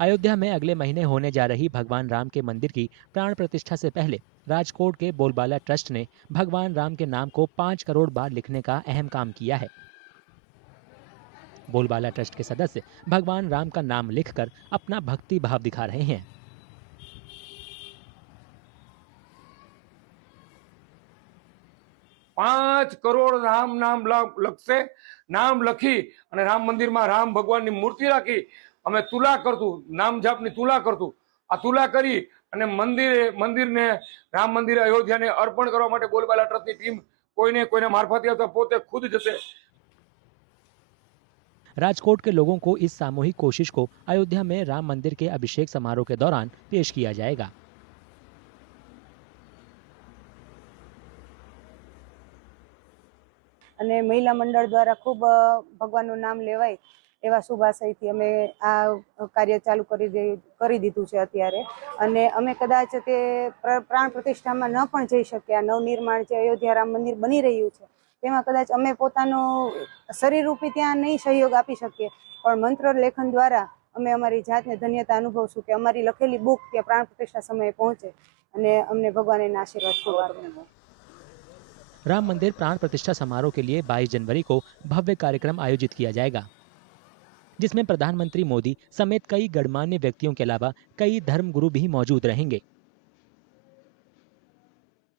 अयोध्या में अगले महीने होने जा रही भगवान राम के मंदिर की प्राण प्रतिष्ठा से पहले राजकोट के बोलबाला ट्रस्ट ने भगवान राम के नाम को 5 करोड़ बार लिखने का अहम काम किया है। बोलबाला ट्रस्ट के सदस्य भगवान राम का नाम लिखकर अपना भक्ति भाव दिखा रहे हैं। 5 करोड़ राम नाम લખશે। નામ લખી અને રામ મંદિરમાં રામ ભગવાનની મૂર્તિ રાખી અમે તુલા કરતું, નામ જાપની તુલા કરતું। આ તુલા કરી અને મંદિરને રામ મંદિર અયોધ્યાને અર્પણ કરવા માટે બોલબાલા ટ્રસ્ટની ટીમ કોઈને મારફતે આવતા પોતે ખુદ જશે। राजकोट के लोगों को इस सामूहिक कोशिश को अयोध्या में राम मंदिर के अभिषेक समारोह के दौरान पेश किया जाएगा। અને મહિલા મંડળ દ્વારા ખૂબ ભગવાનનું નામ લેવાય એવા શુભાશયથી અમે આ કાર્ય ચાલુ કરી દીધું છે અત્યારે। અને અમે કદાચ તે પ્રાણ પ્રતિષ્ઠામાં ન પણ જઈ શક્યા, નવનિર્માણ જે અયોધ્યા રામ મંદિર બની રહ્યું છે તેમાં કદાચ અમે પોતાનો શરીરરૂપી ત્યાં નહીં સહયોગ આપી શકીએ, પણ મંત્ર લેખન દ્વારા અમે અમારી જાતને ધન્યતા અનુભવશું કે અમારી લખેલી બુક ત્યાં પ્રાણ પ્રતિષ્ઠા સમયે પહોંચે અને અમને ભગવાન એના આશીર્વાદ ખૂબ આપે। राम मंदिर प्राण प्रतिष्ठा समारोह के लिए 22 जनवरी को भव्य कार्यक्रम आयोजित किया जाएगा, जिसमें प्रधानमंत्री मोदी समेत कई गणमान्य व्यक्तियों के अलावा कई धर्मगुरु भी मौजूद रहेंगे।